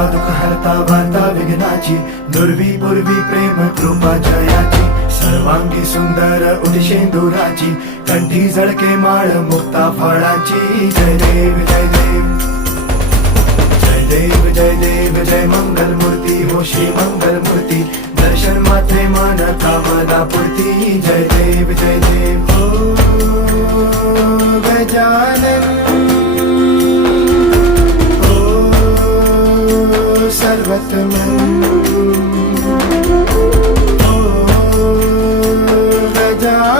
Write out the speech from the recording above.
हरता दुःख हरता वार्ता विघ्नाची, दुर्वी पूर्वी प्रेम कृपा जयाची, सर्वांगी सुंदर उदिशेंदुराची, कंठी झळके माळ मुक्ता फळाची. जय देव जय देव जय देव जय देव जय मंगल मूर्ती हो श्री मंगल मूर्ती, दर्शन मात्रे मान कामना पूर्ती. जय देव जय देव ओ गजानन ओ सर्वतमन ओ गजानन